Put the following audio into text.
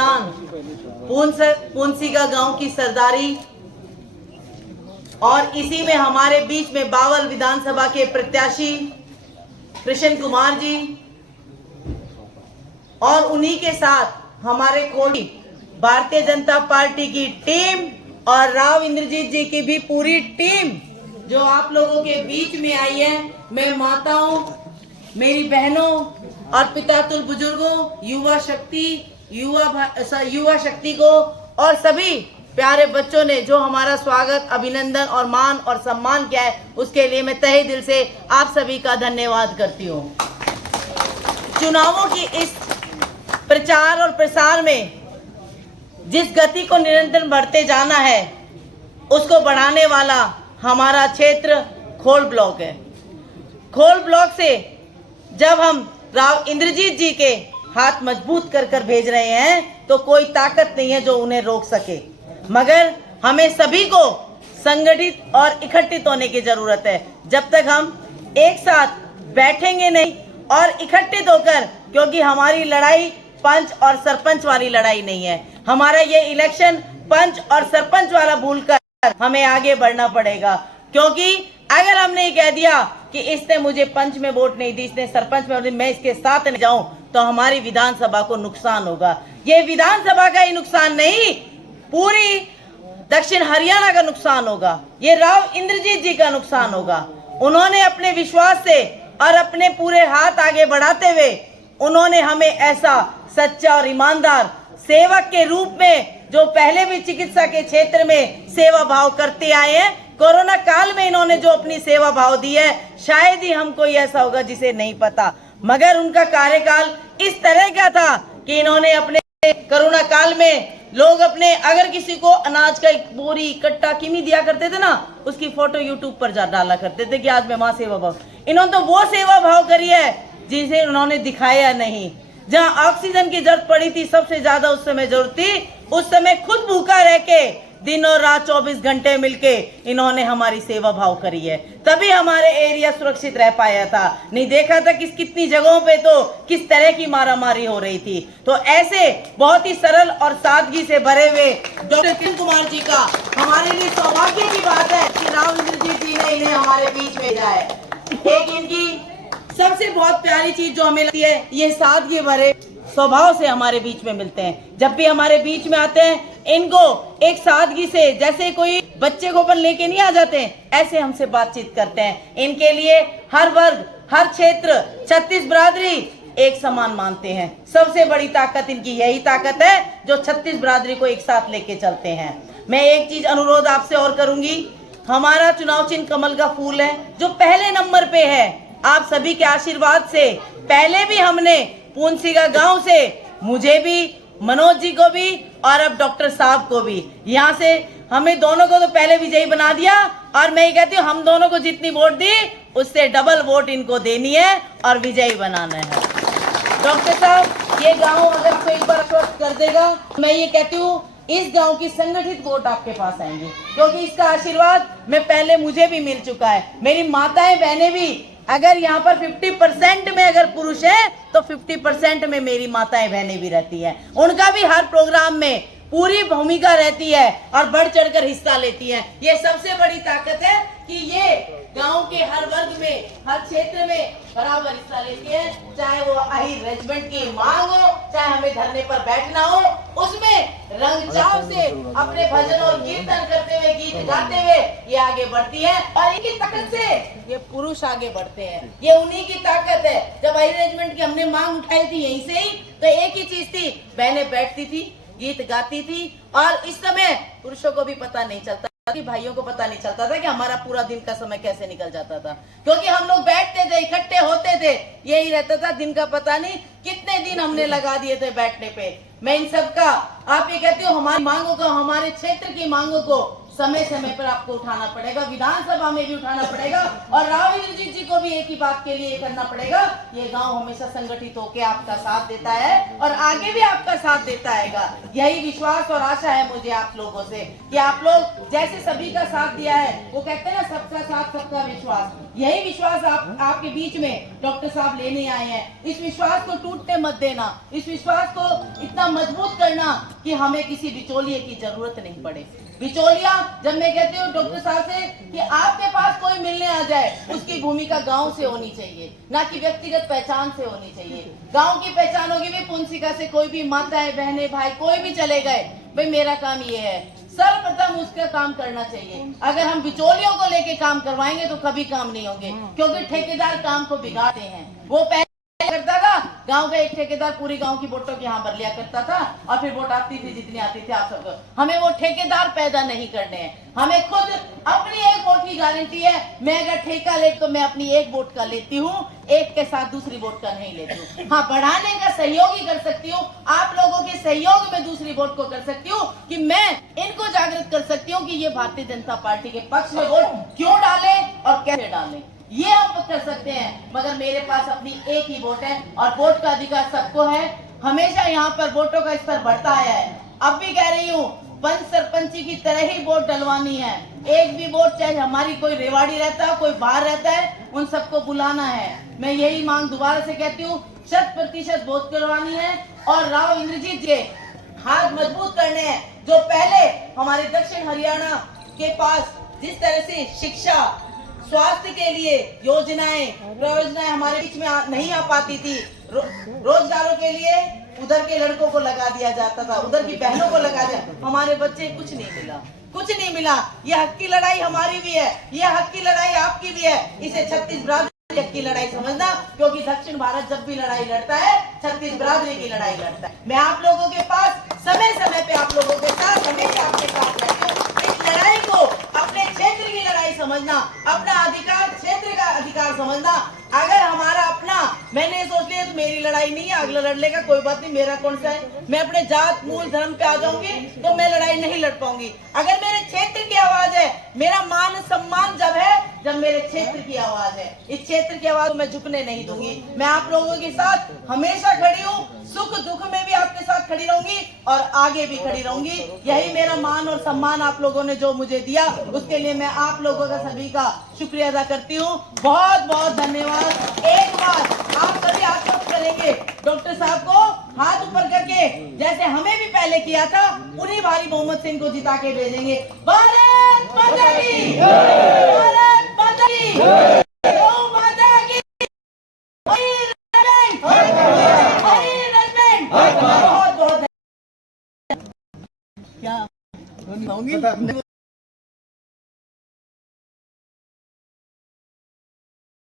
किसान, पुंसिका गांव की सरदारी, और इसी में हमारे बीच में बावल विधानसभा के प्रत्याशी कृष्ण कुमार जी, और उन्हीं के साथ हमारे कोडी भारतीय जनता पार्टी की टीम और राव इंद्रजीत जी की भी पूरी टीम जो आप लोगों के बीच में आई है। मैं माताओं, मेरी बहनों और पितातुल बुजुर्गों, युवा शक्ति को और सभी प्यारे बच्चों ने जो हमारा स्वागत, अभिनंदन और मान और सम्मान किया है, उसके लिए मैं तहे दिल से आप सभी का धन्यवाद करती हूँ। चुनावों की इस प्रचार और प्रसार में जिस गति को निरंतर बढ़ते जाना है, उसको बढ़ाने वाला हमारा क्षेत्र खोल ब्लॉक है। खोल ब्लॉक से जब हम राव इंद्रजीत जी के हाथ मजबूत कर कर भेज रहे हैं तो कोई ताकत नहीं है जो उन्हें रोक सके, मगर हमें सभी को संगठित और इकट्ठित होने की जरूरत है। जब तक हम एक साथ बैठेंगे नहीं और इकट्ठित होकर, क्योंकि हमारी लड़ाई पंच और सरपंच वाली लड़ाई नहीं है, हमारा ये इलेक्शन पंच और सरपंच वाला भूलकर हमें आगे बढ़ना पड़ेगा। क्योंकि अगर हमने ये कह दिया कि इसने मुझे पंच में वोट नहीं दी, इसने सरपंच में वोट दी, मैं इसके साथ नहीं जाऊं, तो हमारी विधानसभा को नुकसान होगा। ये विधानसभा का ही नुकसान नहीं, पूरी दक्षिण हरियाणा का नुकसान होगा, ये राव इंद्रजीत जी का नुकसान होगा। उन्होंने अपने विश्वास से और अपने पूरे हाथ आगे बढ़ाते हुए उन्होंने हमें ऐसा सच्चा और ईमानदार सेवक के रूप में, जो पहले भी चिकित्सा के क्षेत्र में सेवा भाव करते आए हैं, कोरोना काल में इन्होंने जो अपनी सेवा भाव दी है, शायद ही हम कोई ऐसा होगा जिसे नहीं पता, मगर उनका कार्यकाल इस तरह का था कि इन्होंने अपने कोरोना काल में लोग अपने, अगर किसी को अनाज का एक बोरी कट्टा किमी दिया करते थे ना, उसकी फोटो यूट्यूब पर डाला करते थे कि आज मैं वहां सेवा भाव। इन्होंने तो वो सेवा भाव करी है जिसे उन्होंने दिखाया नहीं। जहां ऑक्सीजन की जरूरत पड़ी थी, सबसे ज्यादा उस समय जरूरत थी, उस समय खुद भूखा रह के दिन और रात 24 घंटे मिलके इन्होंने हमारी सेवा भाव करी है, तभी हमारे एरिया सुरक्षित रह पाया था। नहीं देखा था कितनी जगहों पे तो किस तरह की मारामारी हो रही थी। तो ऐसे बहुत ही सरल और सादगी से भरे हुए डॉक्टर कृष्ण कुमार जी का हमारे लिए सौभाग्य की बात है कि राव इंद्रजीत जी ने इन्हें हमारे बीच भेजा है। एक इनकी सबसे बहुत प्यारी चीज जो हमें लगती है, ये सादगी भरे स्वभाव से हमारे बीच में मिलते हैं। जब भी हमारे बीच में आते हैं, इनको एक सादगी से, जैसे कोई बच्चे को अपन लेके नहीं आ जाते, ऐसे हमसे बातचीत करते हैं। इनके लिए हर वर्ग, हर क्षेत्र, 36 बिरादरी एक समान मानते हैं। सबसे बड़ी ताकत इनकी यही ताकत है जो 36 बिरादरी को एक साथ लेके चलते हैं। मैं एक चीज अनुरोध आपसे और करूंगी, हमारा चुनाव चिन्ह कमल का फूल है जो पहले नंबर पे है। आप सभी के आशीर्वाद से पहले भी हमने पुंसिका गांव से, मुझे भी, मनोज जी को भी और अब डॉक्टर साहब को भी, यहाँ से हमें दोनों को तो पहले विजयी बना दिया, और मैं ये कहती हूँ हम दोनों को जितनी वोट दी उससे डबल वोट इनको देनी है और विजयी बनाना है। डॉक्टर साहब, ये गांव अगर कोई एक बार आश्वस्त कर देगा, मैं ये कहती हूँ इस गांव की संगठित वोट आपके पास आएंगे, क्योंकि इसका आशीर्वाद मैं पहले मुझे भी मिल चुका है। मेरी माताएं बहनें भी, अगर यहाँ पर 50% में अगर पुरुष है तो 50% में मेरी माताएं बहनें भी रहती हैं। उनका भी हर प्रोग्राम में पूरी भूमिका रहती है और बढ़ चढ़कर हिस्सा लेती हैं। ये सबसे बड़ी ताकत है कि ये गांव के हर वर्ग में, हर क्षेत्र में बराबर हिस्सा लेती है। चाहे वो आहिर रेजिमेंट की मांग हो, चाहे हमें धरने पर बैठना हो, उसमें रंगचाव से अपने भजन और कीर्तन करते हुए, गीत गाते हुए ये आगे बढ़ती है। और इनकी ताकत से ये पुरुष आगे बढ़ते हैं। ये उन्हीं की ताकत है। जब आहिर रेजिमेंट की हमने मांग उठाई थी यहीं से ही, तो एक ही चीज थी, बहनें बैठती थी, गीत गाती थी, और इस समय पुरुषों को भी पता नहीं चलता, कि भाइयों को पता नहीं चलता था कि हमारा पूरा दिन का समय कैसे निकल जाता था, क्योंकि हम लोग बैठते थे, इकट्ठे होते थे, यही रहता था। दिन का पता नहीं कितने दिन हमने लगा दिए थे बैठने पे। मैं इन सब का, आप ये कहती हो हमारी मांगों को, हमारे क्षेत्र की मांगों को समय समय पर आपको उठाना पड़ेगा, विधानसभा में भी उठाना पड़ेगा और राव इंद्रजीत जी को भी एक ही बात के लिए करना पड़ेगा। ये गांव हमेशा संगठित होकर आपका साथ देता है और आगे भी आपका साथ देता आएगा। यही विश्वास और आशा है मुझे आप लोगों से कि आप लोग जैसे सभी का साथ दिया है, वो कहते हैं ना सबका साथ सबका विश्वास, यही विश्वास आपके बीच में डॉक्टर साहब लेने आए हैं। इस विश्वास को टूटने मत देना, इस विश्वास को इतना मजबूत करना कि हमें किसी बिचौलिए की जरूरत नहीं पड़े। बिचौलिया जब मैं कहती हूँ डॉक्टर साहब से कि आपके पास कोई मिलने आ जाए, उसकी भूमिका गांव से होनी चाहिए, ना कि व्यक्तिगत पहचान से होनी चाहिए। गांव की पहचान होगी भी पुंसिका से, कोई भी माताएं बहनें भाई कोई भी चले गए, भाई मेरा काम ये है, सर्वप्रथम उसका काम करना चाहिए। अगर हम बिचौलियों को लेके काम करवाएंगे तो कभी काम नहीं होंगे, क्योंकि ठेकेदार काम को बिगाड़ते हैं। वो पहले करता था, गांव का एक ठेकेदार पूरी गांव की वोटों की यहाँ भर लिया करता था और फिर वोट आती थी जितनी आती थी आप सबको। हमें वो ठेकेदार पैदा नहीं करने हैं, हमें खुद अपनी एक वोट की गारंटी है। मैं अगर ठेका ले तो मैं अपनी एक वोट का लेती हूँ, एक के साथ दूसरी वोट का नहीं लेती हूँ। हाँ, बढ़ाने का सहयोग ही कर सकती हूँ, आप लोगों के सहयोग में दूसरी वोट को कर सकती हूँ कि मैं इनको जागृत कर सकती हूँ कि ये भारतीय जनता पार्टी के पक्ष में वोट क्यों डाले और कैसे डाले, ये हम कर सकते हैं। मगर मेरे पास अपनी एक ही वोट है और वोट का अधिकार सबको है। हमेशा यहाँ पर वोटों का स्तर बढ़ता आया है। अब भी कह रही हूँ, पंच सरपंची की तरह ही वोट डलवानी है। एक भी वोट, चाहे हमारी कोई रेवाड़ी रहता है कोई बाहर रहता है, उन सबको बुलाना है। मैं यही मांग दोबारा से कहती हूँ, 100% वोट करवानी है और राव इंद्रजीत जी हाथ मजबूत करने हैं। जो पहले हमारे दक्षिण हरियाणा के पास जिस तरह से शिक्षा, स्वास्थ्य के लिए योजनाएं प्रयोजनाएं हमारे बीच में नहीं आ पाती थी, रोजगारों के लिए उधर के लड़कों को लगा दिया जाता था, उधर की बहनों को लगा दिया, हमारे बच्चे कुछ नहीं मिला, कुछ नहीं मिला। ये हक की लड़ाई हमारी भी है, ये हक की लड़ाई आपकी भी है। इसे छत्तीस बरादरी हक की लड़ाई समझना, क्योंकि दक्षिण भारत जब भी लड़ाई लड़ता है छत्तीस बरादरी की लड़ाई लड़ता है। मैं आप लोगों के पास समय समय पे आप लोगों के साथ हमेशा आपके साथ रहती हूँ। इस लड़ाई को अपने क्षेत्र की लड़ाई समझना, अपना अधिकार क्षेत्र का अधिकार समझना। अगर हमारा अपना, मैंने सोच लिया तो मेरी लड़ाई नहीं है, अगला लड़ लेगा, कोई बात नहीं, मेरा कौन सा है, मैं अपने जात मूल धर्म पे आ जाऊंगी तो मैं लड़ाई नहीं लड़ पाऊंगी। अगर मेरे क्षेत्र की आवाज है, मेरा मान सम्मान जब है जब मेरे क्षेत्र की आवाज है, इस क्षेत्र की आवाज मैं झुकने नहीं दूंगी। मैं आप लोगों के साथ हमेशा खड़ी हूँ, सुख दुख में भी आपके साथ खड़ी रहूंगी और आगे भी खड़ी रहूंगी। यही मेरा मान और सम्मान आप लोगों ने जो मुझे दिया, उसके लिए मैं आप लोगों का सभी का शुक्रिया अदा करती हूँ। बहुत बहुत धन्यवाद। एक बार आप सभी आश्वस्त करेंगे डॉक्टर साहब को हाथ ऊपर करके, जैसे हमें भी पहले किया था, उन्हीं भारी बहुमत से इनको जिता के भेजेंगे। भारत माता की, भारत माता की, गौ माता की, बहुत बहुत क्या